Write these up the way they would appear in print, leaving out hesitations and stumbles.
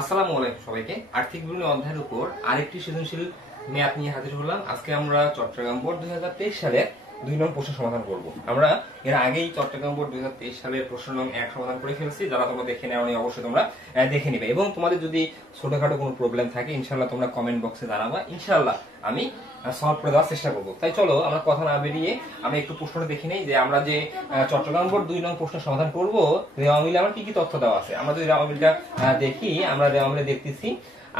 আসসালামু আলাইকুম সবাইকে। আর্থিক বিভিন্ন অধ্যায়ের উপর আরেকটি সৃজনশীল ম্যাথ নিয়ে হাজির হলাম। আজকে আমরা চট্টগ্রাম বোর্ড 2023 সালের 2 নং প্রশ্ন সমাধান করব। আমরা এর আগেই চট্টগ্রাম বোর্ড 2023 সালের প্রশ্ন নং 1 সমাধান করে ফেলেছি। যারা তোমরা দেখে নেওনি অবশ্যই তোমরা দেখে নেবে, এবং তোমাদের যদি ছোটখাটো কোনো প্রবলেম থাকে ইনশাআল্লাহ তোমরা কমেন্ট বক্সে জানাবা, ইনশাআল্লাহ আমি সলভ করে দেওয়ার চেষ্টা করবো। তাই চলো আমরা কথা না বেরিয়ে আমি একটু প্রশ্নটা দেখে নেই যে আমরা যে চট্টগ্রাম বোর্ড 2 নং প্রশ্ন সমাধান করব, রেওয়া মিলে আমার কি কি তথ্য দেওয়া আছে। আমরা যদি রেওয়া মিলটা দেখি, আমরা রেওয়া মিলে দেখতেছি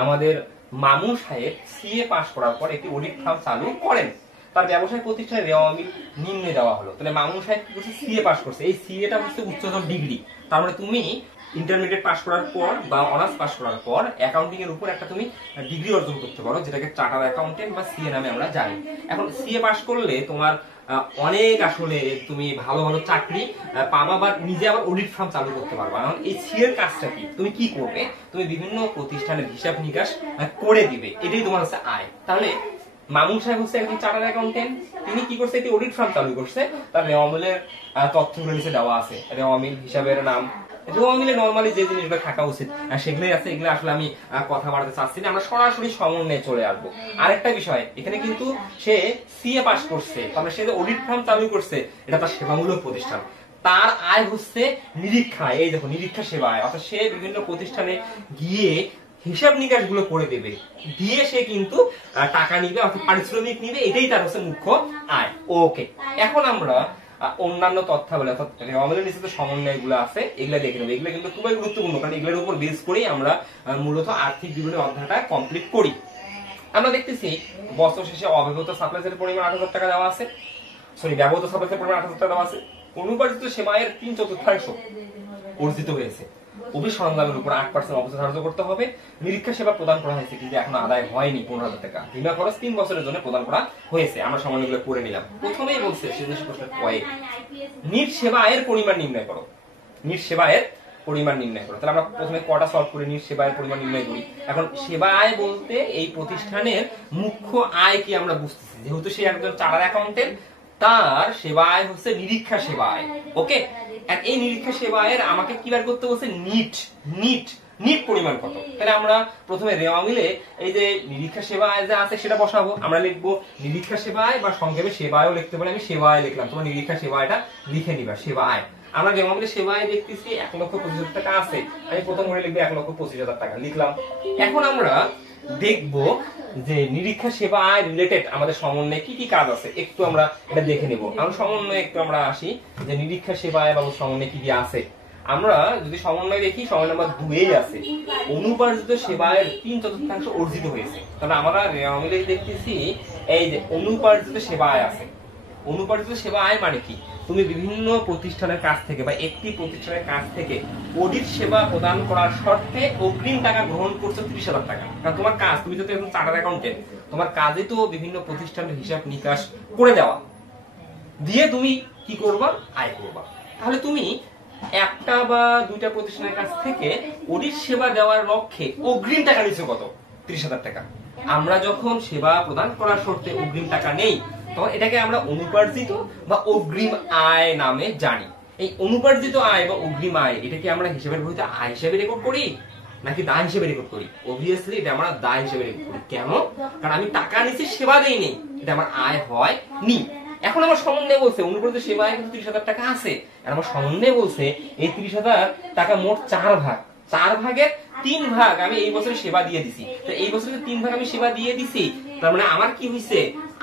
আমাদের মামুন সাহেব সিএ পাস করার পর একটি অডিট ফার্ম চালু করেন। তার ব্যবসায় প্রতিষ্ঠানে রেওয়া মিল নিম্নে দেওয়া হলো। তাহলে মামুন সাহেব কি করছে? সিএ পাস করছে। এই সিএটা হচ্ছে উচ্চতর ডিগ্রি। তার মানে তুমি ইন্টারমিডিয়েট পাস করার পর বা অনার্স পাস করার পর অ্যাকাউন্টিং এর উপর একটা তুমি ডিগ্রি অর্জন করতে পারো, যেটাকে চার্টার্ড অ্যাকাউন্টেন্ট বা সিএ নামে আমরা জানি। এখন সিএ পাস করলে তোমার অনেক আসলে তুমি ভালো ভালো চাকরি পাবা বা নিজে আবার অডিট ফার্ম চালু করতে পারবা। এখন এই সিএ এর কাজটা কি? তুমি কি করবে? তুমি বিভিন্ন প্রতিষ্ঠানের হিসাব নিকাশ করে দিবে, এটাই তোমার হচ্ছে আয়। তাহলে মামুন সাহেব হচ্ছে একজন চার্টার্ড অ্যাকাউন্টেন্ট, তিনি কি করছে? একটি অডিট ফার্ম চালু করছে। তার রেওয়া মিলের তথ্যগুলো নিচে দেওয়া আছে। রেওয়া মিল হিসাবের নাম, রেওয়া মিলে নরমালি যে জিনিসগুলো থাকা উচিত সেগুলোই আছে। এগুলো আসলে আমি কথা বাড়াতে চাচ্ছি না, আমরা সরাসরি সমন্বয়ে চলে আসবো। আরেকটা বিষয়, এখানে কিন্তু সে সিএ পাস করছে, তাহলে সে যে অডিট ফার্ম চালু করছে এটা তার সেবামূলক প্রতিষ্ঠান। তার আয় হচ্ছে নিরীক্ষা, এই দেখো নিরীক্ষা সেবা আয়, অর্থাৎ সে বিভিন্ন প্রতিষ্ঠানে গিয়ে হিসাব নিকাশ গুলো করে দেবে, দিয়ে সে কিন্তু টাকা নিবে, অর্থাৎ পারিশ্রমিক নিবে, এটাই তার হচ্ছে মুখ্য আয়। ওকে, এখন আমরা অন্যান্য তথ্যাবলী অর্থাৎ রেওয়া মিলের নিচে যে সমন্বয় গুলো আছে এগুলো দেখে নেবো। এগুলো কিন্তু খুবই গুরুত্বপূর্ণ, কারণ এগুলোর উপর বেস করেই আমরা মূলত আর্থিক বিবরণী অধ্যায়টা কমপ্লিট করি। আমরা দেখতেছি বছর শেষে অব্যবহৃত সাপ্লাইজের পরিমাণ 8,000 টাকা দেওয়া আছে, ব্যবহৃত সাপ্লাইজের পরিমাণ 8,000 টাকা দেওয়া আছে। অনুপার্জিত সেবায়ের 3/4 অর্জিত হয়েছে। অফিস সরঞ্জামের উপর 8% অবস্থা ধার্য করতে হবে। নিরীক্ষা সেবা প্রদান করা হয়েছে কিন্তু এখনো আদায় হয়নি 15,000 টাকা। বীমা খরচ 3 বছরের জন্য প্রদান করা হয়েছে। আমরা সমানগুলো করে নিলাম। প্রথমেই বলছে সৃজনশীল প্রশ্নের কয়েক নিট সেবা আয়ের পরিমাণ নির্ণয় করো। নিট সেবা আয়ের পরিমাণ নির্ণয় করো। তাহলে আমরা প্রথমে কটা সলভ করে নিট সেবা আয়ের পরিমাণ নির্ণয় করি। এখন সেবা আয় বলতে এই প্রতিষ্ঠানের মুখ্য আয় কি আমরা বুঝতেছি, যেহেতু সে একজন চার্টার্ড অ্যাকাউন্টেন্ট, তার সেবা আয় হচ্ছে নিরীক্ষা সেবা আয়। ওকে, এই নিরীক্ষা সেবায়ের আমাকে কি বার করতে বলছে? নিট নিট নিট পরিমাণ কত। তাহলে আমরা প্রথমে রেওয়া মিলে এই যে নিরীক্ষা সেবা আয় যা আছে সেটা বসাবো। আমরা লিখবো নিরীক্ষা সেবা আয়, বা সংক্ষেপে সেবা আয়ও লিখতে পারি। আমি সেবা আয় লিখলাম, তোমার নিরীক্ষা সেবা আয়টা লিখে নিবা। সেবা আয় আমরা রেওয়া মিলে সেবা আয় দেখতেছি 1,25,000 টাকা আছে। আমি প্রথম করে লিখবো 1,25,000 টাকা লিখলাম। এখন আমরা দেখবো যে নিরীক্ষা সেবা আয় রিলেটেড আমাদের সমন্বয়ে কি কি কাজ আছে, একটু আমরা এটা দেখে নেব। আমরা সমন্বয়ে একটু আমরা আসি যে নিরীক্ষা সেবা আয় বাবদ সমন্বয়ে কি কি আছে। আমরা যদি সমন্বয় দেখি, সমন্বয় নাম্বার 2 আছে অনুপার্জিত সেবায়ের 3/4 অর্জিত হয়েছে। তাহলে আমরা রেওয়া মিলে দেখতেছি এই যে অনুপার্জিত সেবা আয় আছে। অনুপার্জিত সেবা আয় মানে কি? তুমি বিভিন্ন প্রতিষ্ঠানের কাছ থেকে বা একটি প্রতিষ্ঠানের কাছ থেকে অডিট সেবা প্রদান করার শর্তে অগ্রিম টাকা গ্রহণ করছো 30,000 টাকা। কারণ তোমার কাজ, তুমি যদি একজন চার্টার্ড অ্যাকাউন্টেন্ট, তোমার কাজে তো বিভিন্ন প্রতিষ্ঠানের হিসাব নিকাশ করে দেওয়া, দিয়ে তুমি কি করবা? আয় করবা। তাহলে তুমি একটা বা দুইটা প্রতিষ্ঠানের কাছ থেকে অডিট সেবা দেওয়ার লক্ষ্যে অগ্রিম টাকা নিচ্ছ কত? 30,000 টাকা। আমরা যখন সেবা প্রদান করার শর্তে অগ্রিম টাকা নেই, তখন এটাকে আমরা অনুপার্জিত বা অগ্রিম আয় নামে জানি। এই অনুপার্জিত আয় বা অগ্রিম আয়, এটাকে আমরা হিসাবের বইতে আয় হিসেবে রেকর্ড করি নাকি দায় হিসেবে রেকর্ড করি? অবভিয়াসলি এটা আমরা দায় হিসেবে রেকর্ড করি। কেন? কারণ আমি টাকা নিচ্ছি, সেবা দেইনি, এটা আমার আয় হয় নি। এখন আমার সমন্বয় বলছে অনুপার্জিত সেবা আয় কিন্তু 30,000 টাকা আছে। আর আমার সমন্বয় বলছে এই 30,000 টাকা মোট 4 ভাগ, 4 ভাগের 3 ভাগ আমি এই বছরে সেবা দিয়ে দিছি। তো এই বছরে 3 ভাগ আমি সেবা দিয়ে দিছি, তার মানে আমার কি হইছে?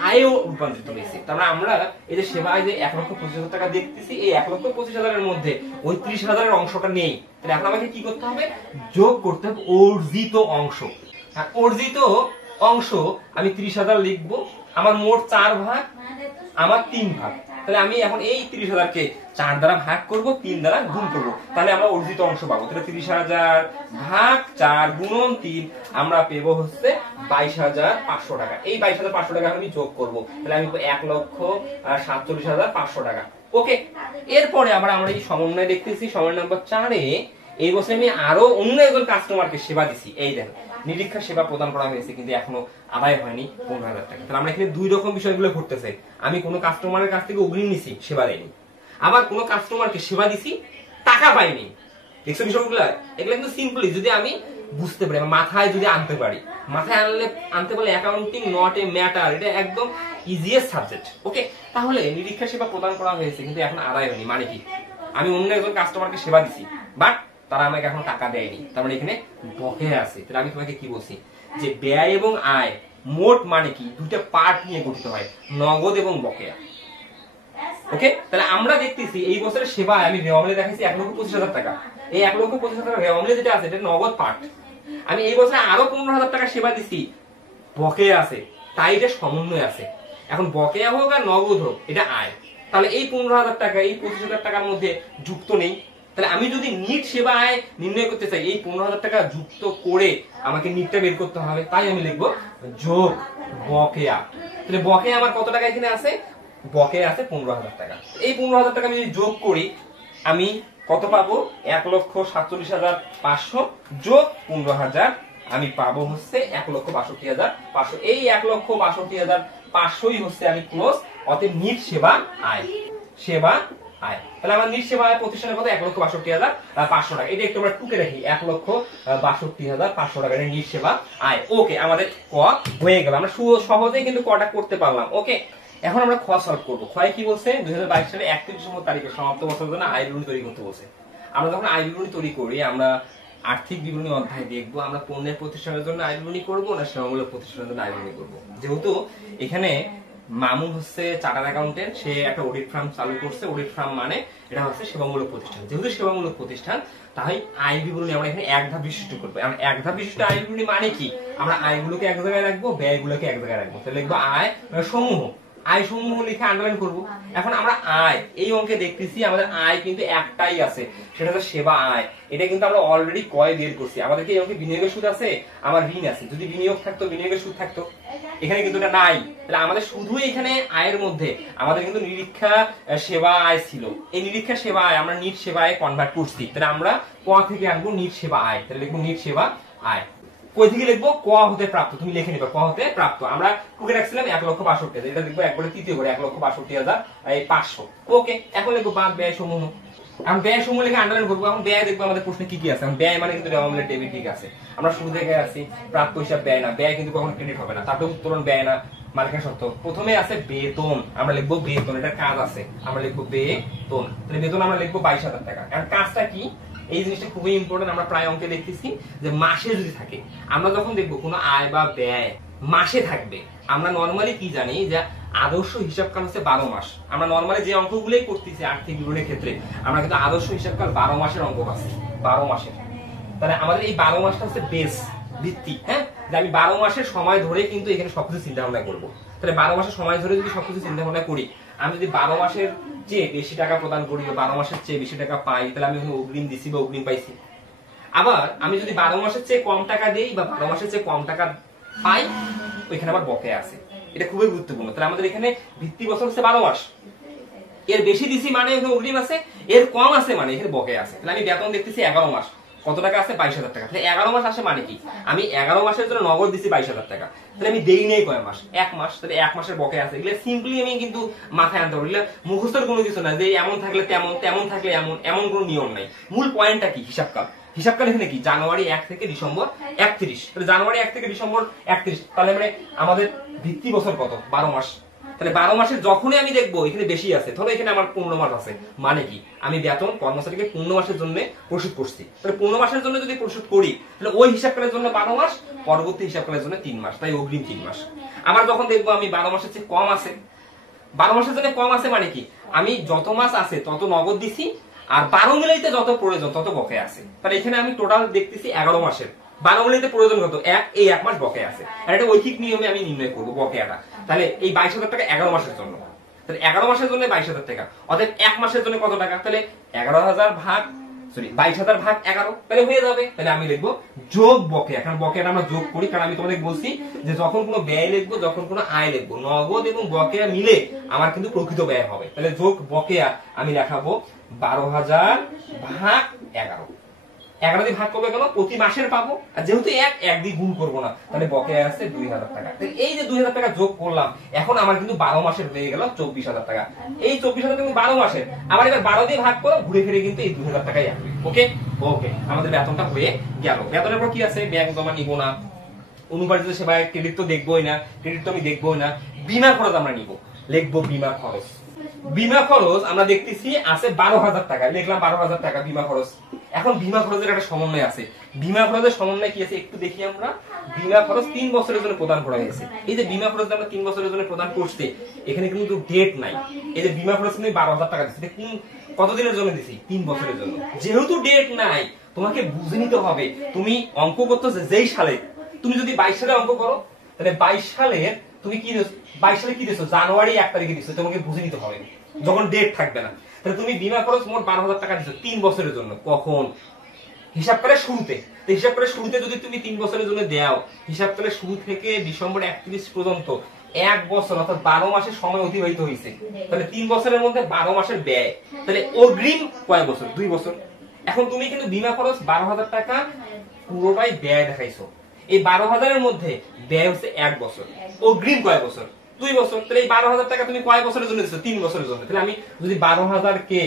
আয়ও রূপান্তরিত হয়েছে। তার মানে আমরা এই যে সেবা আয় যে 1,25,000 টাকা দেখতেছি, এই 1,25,000 এর মধ্যে ওই 30,000 এর অংশটা নেই। তাহলে এখন আমাকে কি করতে হবে? যোগ করতে হবে অর্জিত অংশ। আর অর্জিত অংশ আমি 30,000 লিখবো। আমার মোট 4 ভাগ, আমার 3 ভাগ। তাহলে আমি এখন এই 30,000 কে 4 দ্বারা ভাগ করব, 3 দ্বারা গুণ করব, তাহলে আমরা অর্জিত অংশ পাবো। তাহলে 30,000 ভাগ 4 গুণন 3 আমরা পেবো হচ্ছে 22,500 টাকা। এই 22,500 টাকা আমি যোগ করব, তাহলে আমি 1,47,500 টাকা। ওকে, এরপরে আমরা এই সমন্বয় দেখতেছি। সমন্বয় নাম্বার 4 এ এই বছর আমি আরো অন্য একজন কাস্টমারকে সেবা দিছি। এই দেখেন নিরীক্ষা সেবা প্রদান করা হয়েছে কিন্তু এখনো আদায় হয়নি 15,000 টাকা। তাহলে আমরা এখানে দুই রকম বিষয়গুলো ঘটতেছে। আমি কোনো কাস্টমারের কাছ থেকে অগ্রিম নিছি, সেবা দেয়নি, আবার কোনো কাস্টমারকে সেবা দিছি, টাকা পাইনি। দেখছো বিষয়গুলো? এগুলো কিন্তু সিম্পলি যদি আমি বুঝতে পারি, মাথায় যদি আনতে পারি, মাথায় আনতে পারলে অ্যাকাউন্টিং নট এ ম্যাটার, এটা একদম ইজিয়েস্ট সাবজেক্ট। ওকে, তাহলে নিরীক্ষা সেবা প্রদান করা হয়েছে কিন্তু এখন আদায় হয়নি, মানে কি আমি অন্য একজন কাস্টমারকে সেবা দিছি বাট তারা আমাকে এখন টাকা দেয়নি, তার মানে এখানে বকেয়া আছে। তাহলে আমি তোমাকে কি বলছি যে ব্যয় এবং আয় মোট মানে কি দুইটা পার্ট নিয়ে গঠিত হয়, নগদ এবং বকেয়া। ওকে, তাহলে আমরা দেখতেছি এই বছরের সেবা আমি রেওয়ামলে দেখাইছি 1,25,000 টাকা। এই 1,25,000 টাকা রেওয়ামলে যেটা আছে এটা নগদ পার্ট। আমি এই বছরে আরো 15,000 টাকা সেবা দিছি, বকেয়া আছে, তাই এটা সমন্বয় আছে। এখন বকেয়া হোক আর নগদ হোক এটা আয়। তাহলে এই 15,000 টাকা এই 25,000 টাকার মধ্যে যুক্ত নেই। তাহলে আমি যদি নিট সেবা আয় নির্ণয় করতে চাই এই 15,000 টাকা যুক্ত করে আমাকে নিটটা বের করতে হবে, তাই আমি লিখবো যোগ বকেয়া। তাহলে বকেয়া আমার কত টাকা এখানে আছে, বকেয়া আছে 15,000 টাকা। এই 15,000 টাকা আমি যদি যোগ করি আমি কত পাবো, 1,47,500 যোগ 15,000 আমি পাবো হচ্ছে 1,62,500। এই 1,62,500ই হচ্ছে আমি ক্লোজ, অতএব নিট সেবা আয়, সেবা আয়। তাহলে আমার নিট সেবা আয় প্রতিষ্ঠানের কত, 1,62,500 টাকা। এটা একটু আমরা টুকে রাখি, 1,62,500 টাকা নিট সেবা আয়। ওকে, আমাদের ক হয়ে গেল, আমরা সহজেই কিন্তু কটা করতে পারলাম। ওকে, এখন আমরা খ সলভ করবো। ক্ষয় কি বলছে, 2022 সালে 31 ডিসেম্বর তারিখে সমাপ্ত বছরের জন্য আয় বিবরণী তৈরি করতে বলছে। আমরা যখন আয় বিবরণী তৈরি করি আমরা আর্থিক বিবরণী অধ্যায় দেখবো আমরা পণ্যের প্রতিষ্ঠানের জন্য আয় বিবরণী করবো না সেবামূলক প্রতিষ্ঠানের জন্য আয় বিবরণী করবো। যেহেতু এখানে মামুন হচ্ছে চার্টার্ড অ্যাকাউন্টেন্ট, সে একটা অডিট ফার্ম চালু করছে, অডিট ফার্ম মানে এটা হচ্ছে সেবামূলক প্রতিষ্ঠান, যেহেতু সেবামূলক প্রতিষ্ঠান তাই আয় বিবরণী আমরা এখানে এক ধাপ বিশিষ্ট করবো। আমরা এক ধাপ বিশিষ্ট আয় বিবরণী মানে কি, আমরা আয়গুলোকে এক জায়গায় রাখবো, ব্যয়গুলোকে এক জায়গায় রাখবো। তাহলে লিখবো আয় সমূহ, আয় সমূহ লিখে আন্ডারলাইন করবো। এখন আমরা আয় এই অঙ্কে দেখতেছি আমাদের আয় কিন্তু একটাই আছে, সেটা হচ্ছে সেবা আয়। এটা কিন্তু আমরা অলরেডি কয় বের করছি। আমাদেরকে এই অঙ্কে বিনিয়োগের সুদ আছে, আমার ঋণ আছে, যদি বিনিয়োগ থাকতো বিনিয়োগের সুদ থাকতো, এখানে কিন্তু এটা নাই। তাহলে আমাদের শুধু এখানে আয়ের মধ্যে আমাদের কিন্তু নিরীক্ষা সেবা আয় ছিল, এই নিরীক্ষা সেবা আয় আমরা নিট সেবা আয় কনভার্ট করছি। তাহলে আমরা ক থেকে আনবো নিট সেবা আয়, তাহলে লিখবো নিট সেবা আয়। কই থেকে লিখবো, ক হতে প্রাপ্ত, তুমি লিখে নিবা ক হতে প্রাপ্ত। আমরা টুকে রাখছিলাম 1,62,000, এটা লিখবো একবারে তৃতীয় করে 1,62,500। ওকে, এখন লিখবো বাদ ব্যয় সমূহ। এখন ব্যয় সমূহ লিখে আন্ডারলাইন করবো। এখন ব্যয় দেখবো আমাদের প্রশ্নে কি কি আছে। ব্যয় মানে কিন্তু রেওয়ামলের ডেবিট ঠিক আছে, আমরা শুরু থেকে আছি প্রাপ্ত হিসাব ব্যয় না, ব্যয় কিন্তু কখনো ক্রেডিট হবে না, তারপরে উত্তোলন ব্যয় না, মালিকানা সত্ত্ব। প্রথমে আছে বেতন, আমরা লিখবো বেতন, এটা কাজ আছে, আমরা লিখবো বেতন। তাহলে বেতন আমরা লিখবো 22,000 টাকা। এখন কাজটা কি, এই জিনিসটা খুবই ইম্পর্টেন্ট, আমরা প্রায় অঙ্কে দেখতেছি যে মাসে যদি থাকে, আমরা যখন দেখবো কোনো আয় বা ব্যয় মাসে থাকবে, আমরা নরমালি কি জানি যে আদর্শ হিসাবকাল হচ্ছে 12 মাস। আমরা নরমালি যে অঙ্কগুলোই করতেছি আর্থিক বিবরণীর ক্ষেত্রে আমরা কিন্তু আদর্শ হিসাবকাল 12 মাসের অঙ্ক পাচ্ছি, 12 মাসের। তাহলে আমাদের এই 12 মাসটা হচ্ছে বেস, ভিত্তি। হ্যাঁ, যে আমি 12 মাসের সময় ধরে কিন্তু এখানে সবকিছু চিন্তা ভাবনা করবো। তাহলে 12 মাসের সময় ধরে যদি সবকিছু চিন্তা ভাবনা করি, আমি যদি 12 মাসের চেয়ে বেশি টাকা প্রদান করি বা 12 মাসের চেয়ে বেশি টাকা পাই, তাহলে আমি অগ্রিম দিছি বা অগ্রিম পাইছি। আবার আমি যদি 12 মাসের চেয়ে কম টাকা দিই বা 12 মাসের চেয়ে কম টাকা পাই, ওইখানে আবার বকেয়া আছে। এটা খুবই গুরুত্বপূর্ণ। তাহলে আমাদের এখানে ভিত্তি বছর হচ্ছে 12 মাস, এর বেশি দিছি মানে এখানে অগ্রিম আছে, এর কম আছে মানে এখানে বকেয়া আছে। তাহলে আমি বেতন দেখতেছি 11 মাস, কত টাকা আছে, 22,000 টাকা। তাহলে 11 মাস আসে মানে কি, আমি 11 মাসের জন্য নগদ দিছি 22,000 টাকা। তাহলে আমি দেই নেই কয় মাস, 1 মাস। তাহলে 1 মাসের বকেয়া আছে। এগুলো সিম্পলি আমি কিন্তু মাথায় আনতে পারবো, এগুলো মুখস্থের কোনো কিছু না যে এমন থাকলে তেমন, তেমন থাকলে এমন, এমন কোনো নিয়ম নাই। মূল পয়েন্টটা কি, হিসাবকাল। হিসাবকাল এখানে কি, জানুয়ারি 1 থেকে ডিসেম্বর 31। তাহলে জানুয়ারি 1 থেকে ডিসেম্বর 31, তাহলে মানে আমাদের ভিত্তি বছর কত, 12 মাস। তাহলে 12 মাসের যখনই আমি দেখবো এখানে বেশি আছে, ধরো এখানে আমার 15 মাস আছে, মানে কি আমি বেতন কর্মচারীকে 15 মাসের জন্য পরিশোধ করছি। তাহলে 15 মাসের জন্য যদি পরিশোধ করি, তাহলে ওই হিসাবকালের জন্য 12 মাস, পরবর্তী হিসাবকালের জন্য 3 মাস, তাই অগ্রিম 3 মাস। আবার যখন দেখবো আমি 12 মাসের চেয়ে কম আছে, 12 মাসের জন্য কম আছে মানে কি, আমি যত মাস আছে তত নগদ দিছি, আর 12 মিলাইতে যত প্রয়োজন তত বকেয়া আছে। তাহলে এখানে আমি টোটাল দেখতেছি 11 মাসের, 12 মিলাইতে প্রয়োজন কত, এই 1 মাস বকেয়া আছে। আর এটা ঐকিক নিয়মে আমি নির্ণয় করবো বকেয়াটা। তাহলে এই 22,000 টাকা 11 মাসের জন্য, তাহলে 11 মাসের জন্য 22,000 টাকা। অর্থাৎ 1 মাসের জন্য কত টাকা, তাহলে 11,000 ভাগ 22,000 ভাগ 11, তাহলে হয়ে যাবে। তাহলে আমি লিখবো যোগ বকেয়া, কারণ বকেয়াটা আমরা যোগ করি, কারণ আমি তোমাদের বলছি যে যখন কোনো ব্যয় লিখবো, যখন কোনো আয় লিখবো, নগদ এবং বকেয়া মিলে আমার কিন্তু প্রকৃত ব্যয় হবে। তাহলে যোগ বকেয়া আমি লেখাবো 12,000 ভাগ 11। 11 দিয়ে ভাগ করবে কেন? প্রতি মাসের পাবো, আর যেহেতু এক দিয়ে গুণ করবো না, তাহলে বকেয়া আছে 2000 টাকা। এই যে 2000 টাকা যোগ করলাম, এখন আমার কিন্তু 12 মাসের হয়ে গেল 24,000 টাকা। এই 24,000 কিন্তু 12 মাসের, আবার এবার 12 দিয়ে ভাগ করো, ঘুরে ফিরে কিন্তু এই 2000 টাকাই আসবে। ওকে ওকে, আমাদের বেতনটা হয়ে গেল। বেতনের পর কি আছে? ব্যাংক জমা নিব না, অনুপার্জিত সেবায় ক্রেডিট তো দেখবোই না, ক্রেডিট তো আমি দেখবোই না। বিমা খরচ আমরা নিব, লিখবো বিমা খরচ। বিমা খরচ আমরা দেখতেছি আছে 12,000 টাকা, লিখলাম 12,000 টাকা বিমা খরচ। এখন বিমা খরচের একটা সমন্বয় আছে, বিমা খরচের সমন্বয় কি আছে একটু দেখি আমরা। বিমা খরচ 3 বছরের জন্য প্রদান করা হয়েছে। এই যে বিমা খরচ আমরা 3 বছরের জন্য প্রদান করছি, এখানে কিন্তু ডেট নাই। এই যে বিমা খরচ তুমি 12,000 টাকা দিচ্ছি, কতদিনের জন্য দিছি? 3 বছরের জন্য। যেহেতু ডেট নাই, তোমাকে বুঝে নিতে হবে তুমি অঙ্ক করতেছো যেই সালে। তুমি যদি 22 সালে অঙ্ক করো, তাহলে 22 সালের তুমি কি 22 সালে কি দিছো? জানুয়ারি 1 তারিখে দিছো। তোমাকে বুঝে নিতে হবে যখন ডেট থাকবে না। তাহলে তুমি বিমা খরচ মোট 12,000 টাকা দিছো 3 বছরের জন্য। কখন? হিসাব করে শুরুতে। হিসাব করে শুরুতে যদি তুমি 3 বছরের জন্য দাও, হিসাব করে শুরু থেকে ডিসেম্বর 31 পর্যন্ত 1 বছর অর্থাৎ 12 মাসের সময় অতিবাহিত হয়েছে। তাহলে 3 বছরের মধ্যে 12 মাসের ব্যয়, তাহলে অগ্রিম কয় বছর? 2 বছর। এখন তুমি কিন্তু বিমা খরচ 12,000 টাকা পুরোটাই ব্যয় দেখাইছো। এই 12,000 এর মধ্যে ব্যয় হচ্ছে 1 বছর, অগ্রিম কয় বছর? 2 বছর। তাহলে এই 12,000 টাকা তুমি কয় বছরের জন্য দিচ্ছ? 3 বছরের জন্য। তাহলে আমি যদি 12,000 কে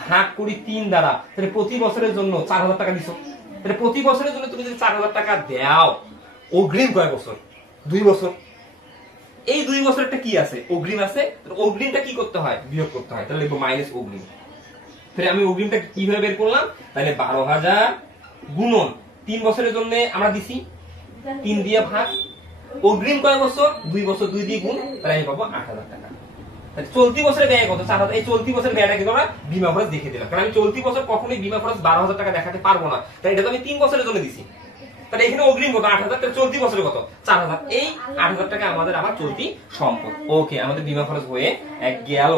ভাগ করি 3 দ্বারা, তাহলে প্রতি বছরের জন্য 4,000 টাকা দিছো। তাহলে প্রতি বছরের জন্য তুমি যদি 4,000 টাকা দাও, অগ্রিম কয় বছর? 2 বছর। এই 2 বছরটা কি আছে? অগ্রিম আছে। অগ্রিমটা কি করতে হয়? বিয়োগ করতে হয়। তাহলে লিখবো মাইনাস অগ্রিম। তাহলে আমি অগ্রিমটা কিভাবে বের করলাম? তাহলে 12,000 গুণন 3 বছরের জন্য আমরা দিছি, 3 দিয়ে ভাগ, অগ্রিম কয় বছর? 2 বছর, 2 দিয়ে গুণ, তাহলে আমি পাবো 8,000 টাকা। তাহলে চলতি বছরে ব্যয় কত? 4,000। এই চলতি বছরের ব্যয়টা কিন্তু আমরা বিমা খরচ দেখে দিলাম, কারণ আমি চলতি বছর কখনোই বিমা খরচ 12,000 টাকা দেখাতে পারবো না। তাই এটা তো আমি 3 বছরের জন্য দিছি। তাহলে এখানে অগ্রিম কত? 8,000। তাহলে চলতি বছরে কত? 4,000। এই 8,000 টাকা আমাদের আবার চলতি সম্পদ। ওকে, আমাদের বিমা খরচ হয়ে গেল।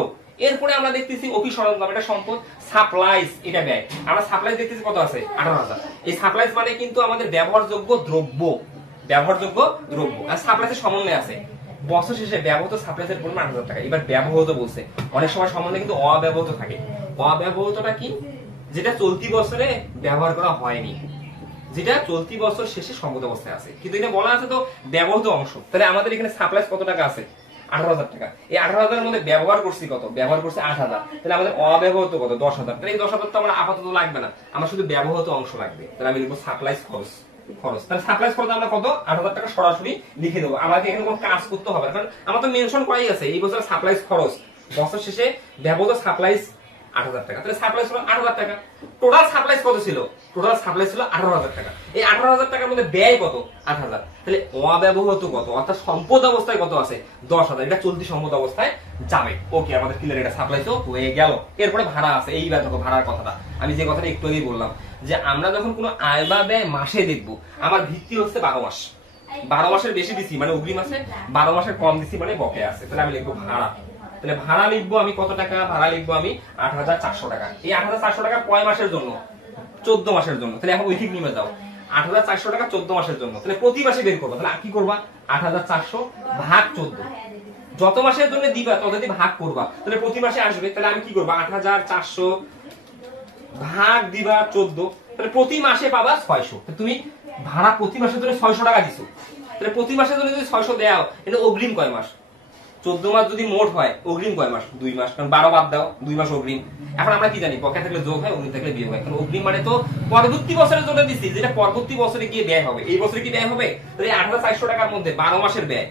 এরপরে আমরা দেখতেছি অফিস সরঞ্জাম, এটা সম্পদ। সাপ্লাইজ, এটা ব্যয়। আমরা সাপ্লাইজ দেখতেছি কত আছে? 18,000। এই সাপ্লাইজ মানে কিন্তু আমাদের ব্যবহারযোগ্য দ্রব্য, ব্যবহারযোগ্য দ্রব্য। আর সাপ্লাইজের সমন্বয় আছে। বছর শেষে ব্যবহৃত সাপ্লাইজের পরিমাণ 8,000 টাকা। এবার ব্যবহৃত বলছে, অনেক সময় সমন্বয় কিন্তু অব্যবহৃত থাকে। অব্যবহৃতটা কি? যেটা চলতি বছরে ব্যবহার করা হয়নি, যেটা চলতি বছর শেষে সম্পদ অবস্থায় আছে, কিন্তু এখানে বলা আছে তো ব্যবহৃত অংশ। তাহলে আমাদের এখানে সাপ্লাইজ কত টাকা আছে? 18,000 টাকা। এই 18,000 এর মধ্যে ব্যবহার করছি কত? ব্যবহার করছি 8,000। তাহলে আমাদের অব্যবহৃত কত? 10,000। তাহলে এই 10,000 তো আমার আপাতত লাগবে না, আমার শুধু ব্যবহৃত অংশ লাগবে। তাহলে আমি লিখবো সাপ্লাইজ খরচ। তাহলে সাপ্লাইজ খরচ আমরা কত? 8,000 টাকা সরাসরি লিখে দেবো। আমাকে এখানে কোনো কাজ করতে হবে না, কারণ আমার তো মেনশন করাই আছে এই বছর সাপ্লাইজ খরচ বছর শেষে ব্যবহৃত সাপ্লাইজ 8,000 টাকা। তাহলে সাপ্লাইজ হলো 8,000 টাকা। টোটাল সাপ্লাইজ কত ছিল? টোটাল সাপ্লাইজ ছিল 18,000 টাকা। এই 18,000 টাকার মধ্যে ব্যয় কত? 8,000। তাহলে অব্যবহৃত কত, অর্থাৎ সম্পদ অবস্থায় কত আছে? 10,000। এটা চলতি সম্পদ অবস্থায় যাবে। ওকে, আমাদের ক্লিয়ার, এটা সাপ্লাইজও হয়ে গেল। এরপরে ভাড়া আছে। এইবার দেখো ভাড়ার কথাটা, আমি যে কথাটা একটু আগেই বললাম, যে আমরা যখন কোনো আয় বা ব্যয় মাসে দেখবো, আমার ভিত্তি হচ্ছে 12 মাস। 12 মাসের বেশি দিছি মানে অগ্রিম আছে, 12 মাসের কম দিছি মানে বকেয়া আছে। তাহলে আমি লিখবো ভাড়া। তাহলে ভাড়া লিখবো আমি কত টাকা? ভাড়া লিখবো আমি 8,400 টাকা। এই 8,400 টাকা কয় মাসের জন্য? 14 মাসের জন্য। তাহলে এখন ঐকিক নিমে যাও, 8,400 টাকা 14 মাসের জন্য। তাহলে প্রতি মাসে বের করবো। তাহলে কি করবা? 8,400 ভাগ 14। যত মাসের জন্য দিবা ততই ভাগ করবা, তাহলে প্রতি মাসে আসবে। তাহলে আমি কি করবো? 8,400 ভাগ দিবা 14, তাহলে প্রতি মাসে পাবা 600। তুমি ভাড়া প্রতি মাসের জন্য 600 টাকা দিছো। তাহলে প্রতি মাসের জন্য যদি 600 দেও, এটা অগ্রিম কয় মাস? 14 মাস যদি মোট হয়, অগ্রিম কয় মাস? 2 মাস। কারণ 12 বাদ দাও, 2 মাস অগ্রিম। এখন আমরা কি জানি? বকেয়া থাকলে যোগ হয়, অগ্রিম থাকলে বিয়োগ হয়। কারণ অগ্রিম মানে তো পরবর্তী বছরের জন্য দিচ্ছি, যেটা পরবর্তী বছরে গিয়ে ব্যয় হবে। এই বছরে কি ব্যয় হবে? তাহলে 8,400 টাকার মধ্যে 12 মাসের ব্যয়,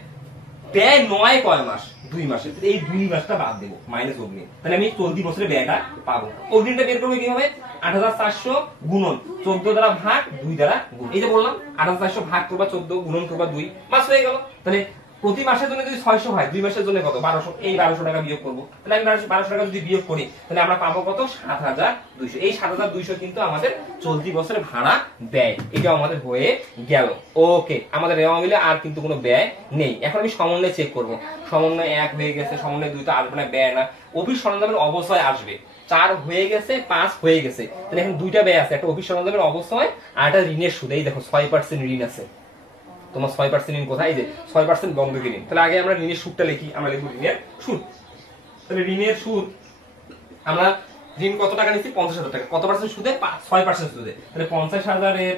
ব্যয় নয় কয় মাস? 2 মাসে। এই 2 মাসটা বাদ দেবো, মাইনাস অগ্রিম। তাহলে আমি চলতি বছরে ব্যয়টা পাবো। অগ্রিমটা বের করবো কিভাবে? 8,400 গুণন 14 দ্বারা ভাগ 2 দ্বারা গুণ। এই যে বললাম 8,400 ভাগ করবা 14, গুণন করবা 2, মাস হয়ে গেল। তাহলে প্রতি মাসের জন্য যদি 600 হয়, 2 মাসের জন্য কত? 1200। এই 1200 টাকা বিয়োগ করবো। তাহলে আমি 1200 টাকা যদি বিয়োগ করি, তাহলে আমরা পাবো কত? 7,200। এই 7,200 কিন্তু আমাদের চলতি বছরে ভাড়া ব্যয়। এটা আমাদের হয়ে গেল। ওকে, আমাদের রেওয়া মিলে আর কিন্তু কোনো ব্যয় নেই। এখন আমি সমন্বয় চেক করবো। সমন্বয় 1 হয়ে গেছে, সমন্বয় 2 তো আসবে না, ব্যয় না। অফিস সরঞ্জামের অবশ্যই আসবে। 4 হয়ে গেছে, 5 হয়ে গেছে। তাহলে এখন 2টা ব্যয় আছে, একটা অফিস সরঞ্জামের অবশ্যই আর একটা ঋণের সুদ। এই দেখো 6% ঋণ আছে। তোমার 6% ঋণ কোথায়? এই যে 6% বন্ধকি ঋণ। তাহলে আগে আমরা ঋণের সুদটা লিখি। আমরা লিখব ঋণের সুদ। তাহলে ঋণের সুদ আমরা ঋণ কত টাকা নিচ্ছি? 50,000 টাকা। কত পার্সেন্ট সুদে? 6% সুদে। তাহলে 50,000-এর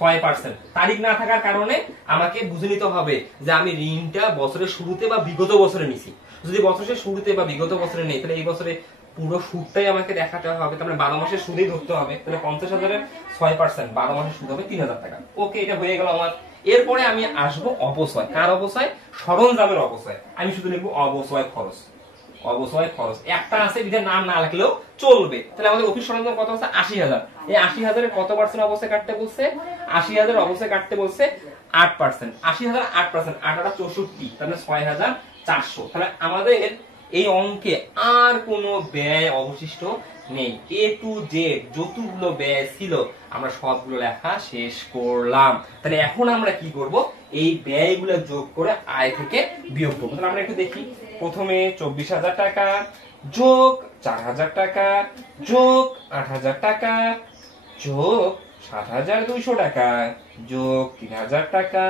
6%। তারিখ না থাকার কারণে আমাকে বুঝে নিতে হবে যে আমি ঋণটা বছরের শুরুতে বা বিগত বছরে নিছি। যদি বছরের শুরুতে বা বিগত বছরে নেই, তাহলে এই বছরে পুরো সুদটাই আমাকে দেখাতে হবে। তাহলে 12 মাসের সুদেই ধরতে হবে। তাহলে 50,000-এর 6%, 12 মাসের সুদ হবে 3,000 টাকা। ওকে, এটা হয়ে গেল আমার। এরপরে আমি আসবো অপচয়। কার অপচয়? সরঞ্জামের অপচয়। আমি শুধু লিখবো অপচয় খরচ। অবশ্যই খরচ একটা আছে, বিধের নাম না লিখলেও চলবে। তাহলে আমাদের অফিস সরঞ্জাম কত আছে? 80,000। এই 80,000-এর কত পার্সেন্ট অবশ্যই কাটতে বলছে? 80,000 অবশ্যই কাটতে বলছে 8%। 80,000 8%, 8 8 64, তাহলে 6,400। তাহলে আমাদের এই অঙ্কে আর কোনো ব্যয় অবশিষ্ট নেই। এ টু জেড যতগুলো ব্যয় ছিল আমরা সবগুলো লেখা শেষ করলাম। তাহলে এখন আমরা কি করব? এই ব্যয়গুলো যোগ করে আয় থেকে বিয়োগ করবো। তাহলে আমরা একটু দেখি। প্রথমে 24,000 টাকা যোগ 4,000 টাকা যোগ 8,000 টাকা যোগ 7,200 টাকা যোগ 3,000 টাকা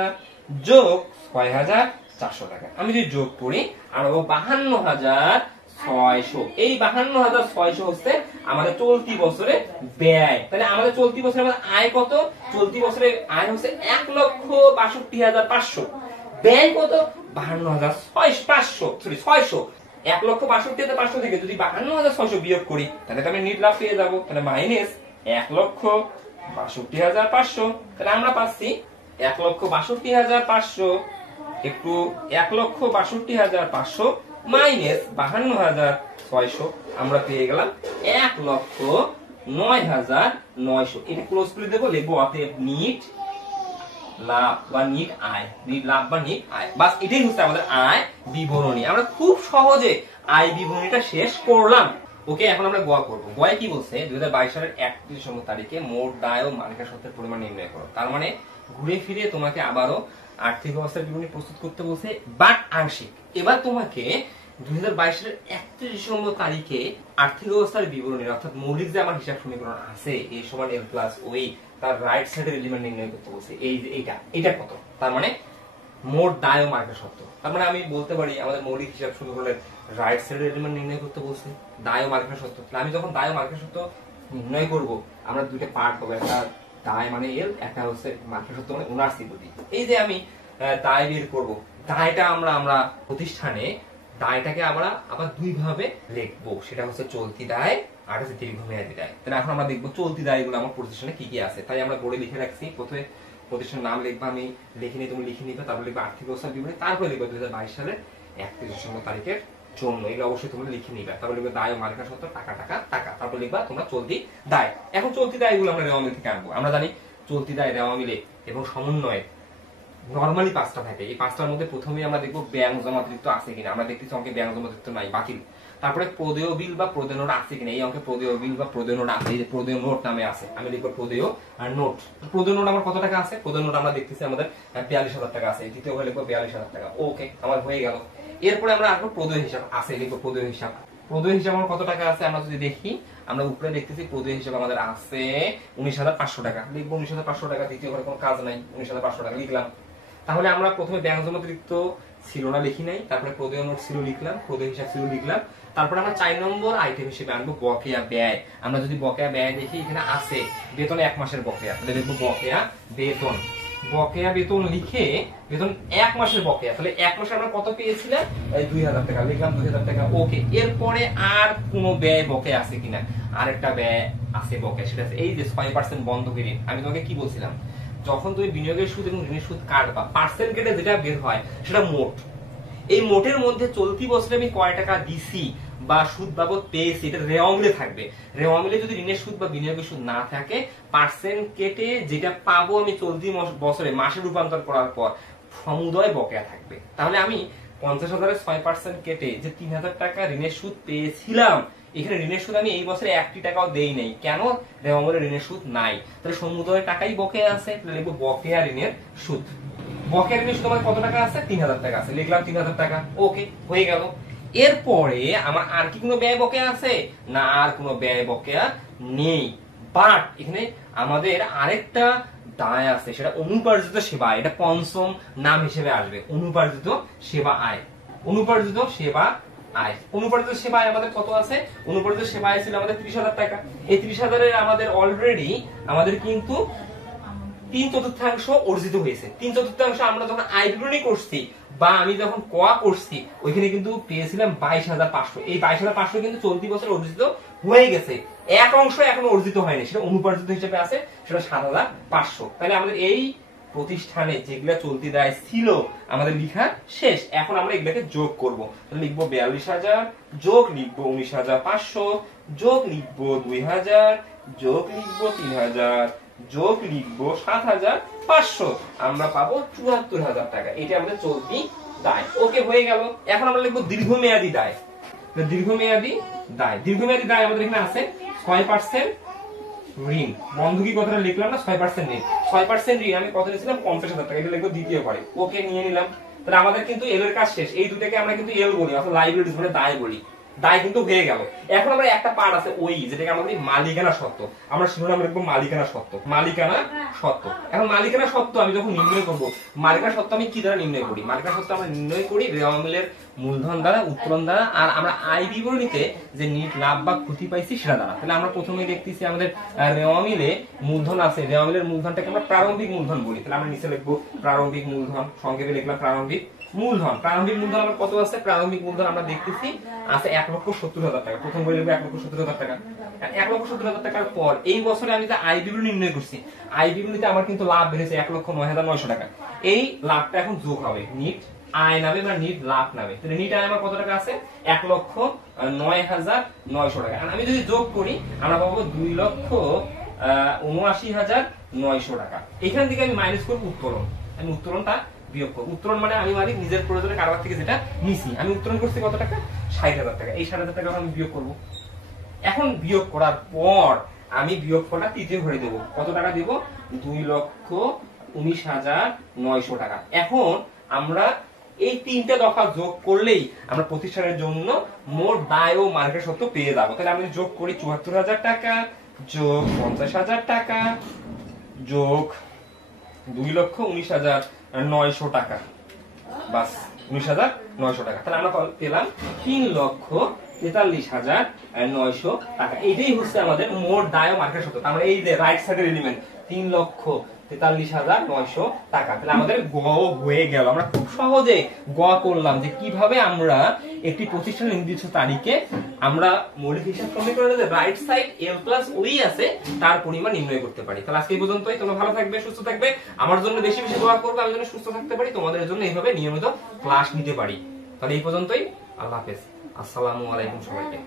যোগ 6,400 টাকা। আমি যদি যোগ করি আমরা 52,600। এই 52,600 হচ্ছে আমাদের চলতি বছরে ব্যয়। তাহলে আমাদের চলতি বছরে আমাদের আয় কত? চলতি বছরে আয় হচ্ছে 1,62,500। ব্যয় কত? 52,500, সরি 600। 1,62,500 থেকে যদি 52,600 বিয়োগ করি তাহলে আমি নিট লাভ পেয়ে যাবো। তাহলে মাইনাস 1,62,500। তাহলে আমরা পাচ্ছি 1,62,500 একটু 1,62,500 মাইনাস 52,600 আমরা পেয়ে গেলাম 1,09,900। এটা ক্লোজ করে দেবো, লিখবো অতএব নিট লাভ বা নিট আয়। নিট লাভ বা নিট আয়, বাস এটাই হচ্ছে আমাদের আয় বিবরণী। আমরা খুব সহজে আয় বিবরণীটা শেষ করলাম। ওকে, এখন আমরা গোয়া করবো। গোয়া কি বলছে? 2022 সালের 31তম তারিখে মোট দায় ও মালিকা সত্ত্বের পরিমাণ নির্ণয় করো। তার মানে ঘুরে ফিরে তোমাকে আবারও আর্থিক অবস্থার বিবরণী প্রস্তুত করতে বলছে, বাট আংশিক। এবার তোমাকে 2022 সালের 31তম তারিখে আর্থিক অবস্থার বিবরণী অর্থাৎ মৌলিক যে আমার হিসাব সমীকরণ আছে A সমান L প্লাস ওই তার রাইট সাইডের এলিমেন্ট নির্ণয় করতে বলছে। এই যে এটা কত? তার মানে মোট দায় ও মালিকা সত্ত্ব। তার মানে আমি বলতে পারি আমাদের মৌলিক হিসাব সমীকরণের রাইট সাইডের এলিমেন্ট নির্ণয় করতে বলছে দায় ও মালিকা সত্ত্ব। তাহলে আমি যখন দায় ও মালিকা সত্ত্ব নির্ণয় করব আমরা দুইটা পার্ট পাবো, একটা দায় মানে এল, একটা হচ্ছে মালিকা সত্ত্ব মানে ওনার স্বীকৃতি। এই যে আমি দায় বের করব, দায়টা আমরা প্রতিষ্ঠানে দায়টাকে আমরা আবার দুই ভাবে লিখবো, সেটা হচ্ছে চলতি দায় আর হচ্ছে দীর্ঘমেয়াদী দায়। তাহলে এখন আমরা দেখবো চলতি দায়গুলো আমার প্রতিষ্ঠানে কি কি আছে। তাই আমরা বোর্ডে লিখে রাখছি, প্রথমে প্রতিষ্ঠানের নাম লিখবা, আমি লিখে নিই, তুমি লিখে নিবে, তারপর লিখবা আর্থিক অবস্থার বিবরণী, তারপরে লিখবা 2022 সালের 31তম তারিখের জন্য। এগুলো অবশ্যই তোমরা লিখে নিবা। তারপর লিখবে দায় ও মালিকা সত্ত্ব টাকা টাকা টাকা, তারপর লিখবা তোমরা চলতি দায়। এখন চলতি দায়গুলো আমরা রেওয়া মিল থেকে আনবো। আমরা জানি চলতি দায় রেওয়া মিলে এবং সমন্বয়ে নরমালি 5টা থাকে। এই 5টার মধ্যে প্রথমে আমরা দেখবো ব্যাংক জমাতিরিক্ত আছে কিনা। আমরা দেখতেছি অঙ্কে ব্যাংক জমাতিরিক্ত নাই, বাতিল। তারপরে প্রদেয় বিল বা প্রদেয় নোট আছে কিনা। এই অঙ্কে প্রদেয় বিল বা প্রদেয় নোট আছে, এই যে প্রদেয় নোট নামে আছে, আমি লিখবো প্রদেয় আর নোট। প্রদেয় নোট আমার কত টাকা আছে? প্রদেয় নোট আমরা দেখতেছি আমাদের 42,000 টাকা আছে। দ্বিতীয় ঘরে লিখবো 42,000 টাকা। ওকে, আমার হয়ে গেল। এরপরে আমরা আসবো প্রদেয় হিসাব আছে, লিখবো প্রদেয় হিসাব। প্রদেয় হিসাব আমার কত টাকা আছে আমরা যদি দেখি, আমরা উপরে দেখতেছি প্রদেয় হিসাব আমাদের আছে 19,500 টাকা। লিখবো 19,500 টাকা। দ্বিতীয় ঘরে কোনো কাজ নাই, 19,500 টাকা লিখলাম। তাহলে আমরা প্রথমে ব্যাংক জমাতিরিক্ত ছিল না, লিখি নাই। তারপরে প্রদেয় নোট ছিল লিখলাম, প্রদেয় হিসাব ছিল লিখলাম। তারপরে আমরা 4 নম্বর আইটেম হিসেবে আনবো বকেয়া ব্যয়। আমরা যদি বকেয়া ব্যয় দেখি, এখানে আছে বেতন 1 মাসের বকেয়া, তাহলে দেখবো বকেয়া বেতন। বকেয়া বেতন লিখে বেতন 1 মাসের বকেয়া, তাহলে 1 মাসে আমরা কত পেয়েছিলাম? 2,000 টাকা লিখলাম, 2,000 টাকা। ওকে, এরপরে আর কোনো ব্যয় বকেয়া আছে কিনা? আরেকটা ব্যয় আছে বকেয়া, সেটা আছে এই যে 6% বন্ধকি ঋণ। আমি তোমাকে কি বলছিলাম, যখন তুমি বিনিয়োগের সুদ এবং ঋণের সুদ কাটবা, পার্সেন্ট কেটে যেটা বের হয় সেটা মোট। এই মোটের মধ্যে চলতি বছরে আমি কয় টাকা দিছি বা সুদ বাবদ পেয়েছি, এটা রেওয়া মিলে থাকবে। রেওয়া মিলে যদি ঋণের সুদ বা বিনিয়োগের সুদ না থাকে, পার্সেন্ট কেটে যেটা পাবো আমি চলতি বছরে মাসে রূপান্তর করার পর সমুদয় বকেয়া থাকবে। তাহলে আমি 50,000-এর 6% কেটে যে 3,000 টাকা ঋণের সুদ পেয়েছিলাম, এখানে ঋণের সুদ আমি এই বছরে 1 টাকাও দেই নাই। কেন? রেওয়া মিলে ঋণের সুদ নাই। তাহলে সমুদয় টাকাই বকেয়া আছে, তাহলে লিখবো বকেয়া ঋণের সুদ। বকেয়া ঋণের সুদ আমার কত টাকা আছে? 3,000 টাকা আছে, লিখলাম 3,000 টাকা। ওকে, হয়ে গেল। এরপরে আমার আর কি কোনো ব্যয় বকেয়া আছে? না, আর কোনো ব্যয় বকেয়া নেই। বাট এখানে আমাদের আরেকটা দায় আছে, সেটা অনুপার্জিত সেবা। এটা পঞ্চম নাম হিসেবে আসবে, অনুপার্জিত সেবা আয়। অনুপার্জিত সেবা আয়। অনুপার্জিত সেবা আয় আমাদের কত আছে? অনুপার্জিত সেবা আয় ছিল আমাদের 30,000 টাকা। এই 30,000-এর আমাদের অলরেডি আমাদের কিন্তু 3/4 অর্জিত হয়েছে। 3/4 আমরা যখন আয় বিবরণী করছি বা আমি যখন কোয়া করছি ওইখানে কিন্তু পেয়েছিলাম 22,500। এই 22,500 কিন্তু চলতি বছর অর্জিত হয়ে গেছে। এক অংশ এখনো অর্জিত হয়নি, সেটা অনুপার্জিত হিসেবে আছে, সেটা 7,500। তাহলে আমাদের এই প্রতিষ্ঠানে যেগুলা চলতি দায় ছিল আমাদের লেখা শেষ। এখন আমরা এগুলাকে যোগ করব। লিখবো 42,000 যোগ লিখবো 19,500 যোগ লিখবো 2,000 যোগ লিখবো 3,000 যোগ লিখবো 7,500। আমরা পাবো 74,000 টাকা। এটা আমাদের চলতি দায়। ওকে, হয়ে গেল। এখন আমরা লিখবো দীর্ঘমেয়াদী দায়। দীর্ঘমেয়াদী দায়, দীর্ঘমেয়াদী দায় আমাদের এখানে আছে 6% ঋণ। বন্ধকি কথাটা লিখলাম না, 6% ঋণ। 6% ঋণ আমি কত নিয়েছিলাম? 50,000 টাকা। এটা লিখবো দ্বিতীয় পরে। ওকে, নিয়ে নিলাম। তাহলে আমাদের কিন্তু এল এর কাজ শেষ। এই দুটাকে আমরা কিন্তু এল বলি, অর্থাৎ লাইবিলিটিস মানে দায় বলি। দায় কিন্তু হয়ে গেল। এখন আমরা একটা পার্ট আছে ওই, যেটাকে আমরা বলি মালিকানা সত্ত্ব। আমরা শিরোনাম লিখবো মালিকানা সত্ত্ব। মালিকানা সত্ত্ব। এখন মালিকানা সত্ত্ব আমি যখন নির্ণয় করব, মালিকানা সত্ত্ব আমি কি দ্বারা নির্ণয় করি? মালিকানা সত্ত্ব আমরা নির্ণয় করি রেওয়া মিলের মূলধন দ্বারা, উত্তোলন দ্বারা, আর আমরা আয় বিবরণীতে যে নিট লাভ বা ক্ষতি পাইছি সেটা দ্বারা। তাহলে আমরা প্রথমে দেখতেছি আমাদের রেওয়া মিলে মূলধন আছে। রেওয়া মিলের মূলধনটাকে আমরা প্রারম্ভিক মূলধন বলি। তাহলে আমরা নিচে লিখবো প্রারম্ভিক মূলধন, সংক্ষেপে লিখলাম প্রারম্ভিক মূলধন। প্রারম্ভিক মূলধন আমার কত আছে? প্রারম্ভিক মূলধন আমরা দেখতেছি আছে 1,70,000 টাকা। প্রথম বই লিখবো 1,70,000 টাকা। 1,70,000 টাকার পর এই বছরে আমি যে আয় বিবরণী নির্ণয় করছি, আয় বিবরণীতে আমার কিন্তু লাভ বেড়েছে 1,09,900 টাকা। এই লাভটা এখন যোগ হবে, নিট আয় নামে বা নিট লাভ নামে। তাহলে নিট আয় আমার কত টাকা আছে? 1,09,900 টাকা। আমি যদি যোগ করি আমরা পাবো 2,79,900 টাকা। এখান থেকে আমি মাইনাস করবো উত্তোলন। আমি উত্তোলনটা বিয়োগ করব। উত্তোলন মানে আমি মালিক নিজের প্রয়োজনে কারবার থেকে যেটা নিছি, আমি উত্তোলন করছি কত টাকা? 60,000 টাকা। এই 60,000 টাকা আমি বিয়োগ করব। এখন বিয়োগ করার পর আমি বিয়োগ ফলটা তৃতীয় ঘরে দেবো। কত টাকা দেব? 2,19,900 টাকা। এখন আমরা এই তিনটা দফা যোগ করলেই আমরা প্রতিষ্ঠানের জন্য মোট দায় ও মার্কেট সত্ত্ব পেয়ে যাবো। তাহলে আমি যোগ করি 74,000 টাকা যোগ 50,000 টাকা যোগ 2,19,900 টাকা, বাস 19,900 টাকা। তাহলে আমরা পেলাম 3,43,900 টাকা। এটাই হচ্ছে আমাদের মোট দায় ও মার্কেট সত্ত্ব। আমরা এই যে রাইট সাইডের এলিমেন্ট 3,43,900 টাকা। তাহলে আমাদের গ হয়ে গেল। আমরা খুব সহজে গ করলাম যে কিভাবে আমরা একটি প্রতিষ্ঠানের নির্দিষ্ট তারিখে আমরা মৌলিক হিসাব সমীকরণে যে রাইট সাইড এল প্লাস ওই আছে তার পরিমাণ নির্ণয় করতে পারি। তাহলে আজকে এই পর্যন্তই। তোমরা ভালো থাকবে, সুস্থ থাকবে। আমার জন্য বেশি বেশি দোয়া করবে, আমি যেন সুস্থ থাকতে পারি, তোমাদের জন্য এইভাবে নিয়মিত ক্লাস নিতে পারি। তাহলে এই পর্যন্তই। আল্লাহ হাফেজ। আসসালামু আলাইকুম সবাইকে।